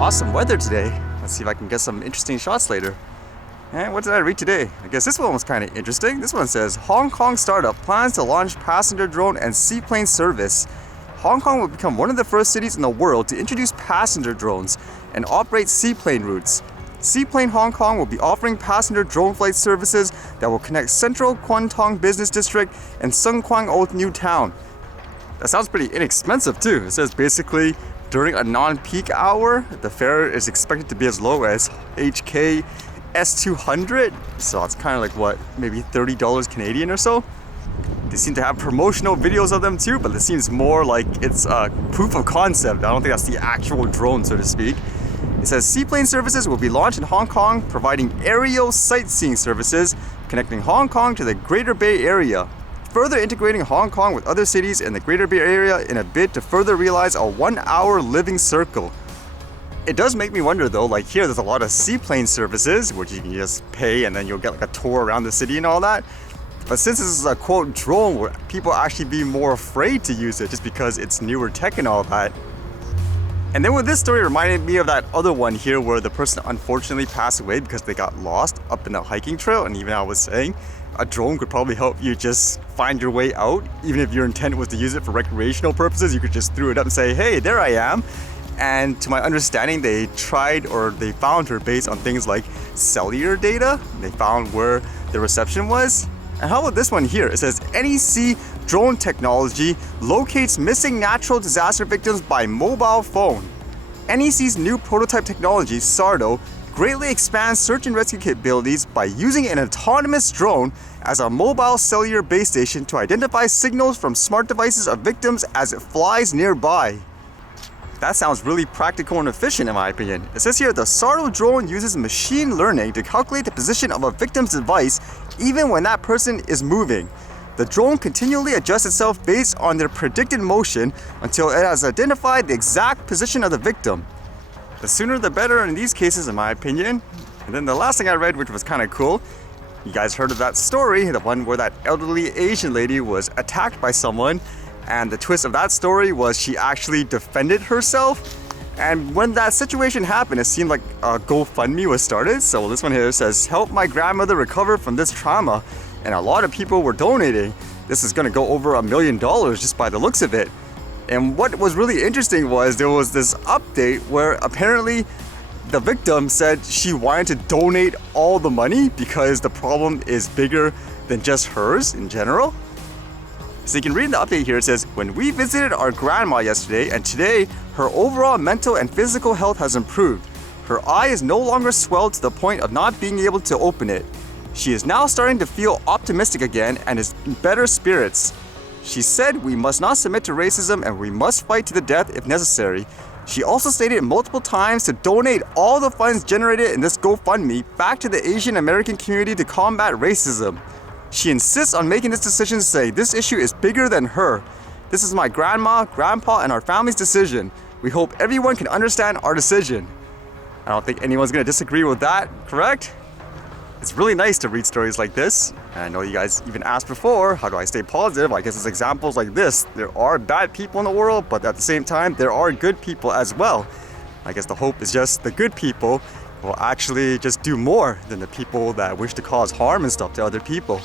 Awesome weather today. Let's see if I can get some interesting shots later. And what did I read today? I guess this one was kind of interesting. This one says, Hong Kong startup plans to launch passenger drone and seaplane service. Hong Kong will become one of the first cities in the world to introduce passenger drones and operate seaplane routes. Seaplane Hong Kong will be offering passenger drone flight services that will connect Central Kwun Tong Business District and Sung Kwang Old New Town. That sounds pretty inexpensive too. It says basically during a non-peak hour, the fare is expected to be as low as HK S200. So it's kind of like what, maybe $30 Canadian or so. They seem to have promotional videos of them too, but it seems more like it's a proof of concept. I don't think that's the actual drone, so to speak. It says seaplane services will be launched in Hong Kong, providing aerial sightseeing services connecting Hong Kong to the Greater Bay Area, further integrating Hong Kong with other cities in the Greater Bay Area in a bid to further realize a 1-hour living circle. It does make me wonder though, like here there's a lot of seaplane services which you can just pay and then you'll get like a tour around the city and all that. But since this is a quote drone, would people actually be more afraid to use it just because it's newer tech and all that? And then with this story, it reminded me of that other one here where the person unfortunately passed away because they got lost up in the hiking trail. And even I was saying, a drone could probably help you just find your way out. Even if your intent was to use it for recreational purposes, you could just throw it up and say, hey, there I am. And to my understanding, they found her based on things like cellular data. They found where the reception was. And how about this one here? It says NEC drone technology locates missing natural disaster victims by mobile phone. NEC's new prototype technology, SARDO, greatly expands search and rescue capabilities by using an autonomous drone as a mobile cellular base station to identify signals from smart devices of victims as it flies nearby. That sounds really practical and efficient in my opinion. It says here the SARDO drone uses machine learning to calculate the position of a victim's device even when that person is moving. The drone continually adjusts itself based on their predicted motion until it has identified the exact position of the victim. The sooner the better in these cases in my opinion. And then the last thing I read, which was kind of cool, you guys heard of that story, the one where that elderly Asian lady was attacked by someone, and the twist of that story was she actually defended herself. And when that situation happened, it seemed like a GoFundMe was started. So this one here says, help my grandmother recover from this trauma. And a lot of people were donating. This is gonna go over $1 million just by the looks of it. And what was really interesting was there was this update where apparently the victim said she wanted to donate all the money because the problem is bigger than just hers in general. So you can read in the update here, it says, when we visited our grandma yesterday and today, her overall mental and physical health has improved. Her eye is no longer swelled to the point of not being able to open it. She is now starting to feel optimistic again and is in better spirits. She said we must not submit to racism and we must fight to the death if necessary. She also stated multiple times to donate all the funds generated in this GoFundMe back to the Asian American community to combat racism. She insists on making this decision to say this issue is bigger than her. This is my grandma, grandpa, and our family's decision. We hope everyone can understand our decision. I don't think anyone's gonna disagree with that, correct? It's really nice to read stories like this. And I know you guys even asked before, how do I stay positive? I guess it's examples like this. There are bad people in the world, but at the same time, there are good people as well. I guess the hope is just the good people will actually just do more than the people that wish to cause harm and stuff to other people.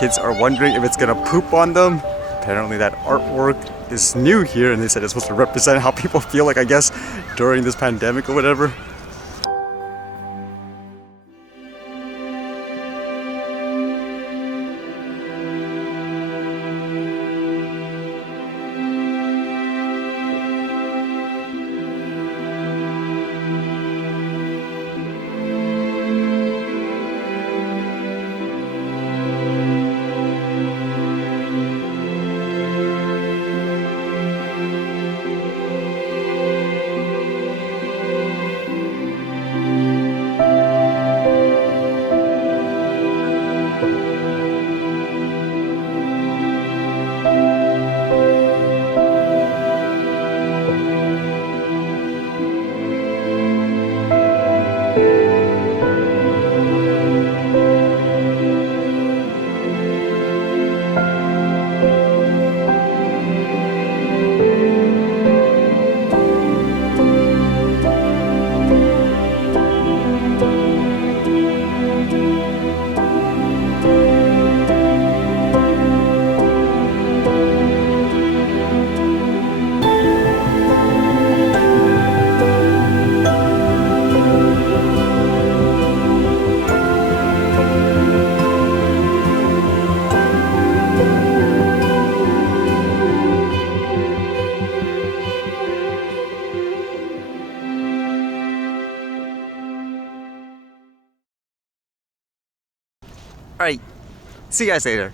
kids are wondering if it's gonna poop on them. Apparently that artwork is new here, and they said it's supposed to represent how people feel like, I guess, during this pandemic or whatever. Alright, see you guys later.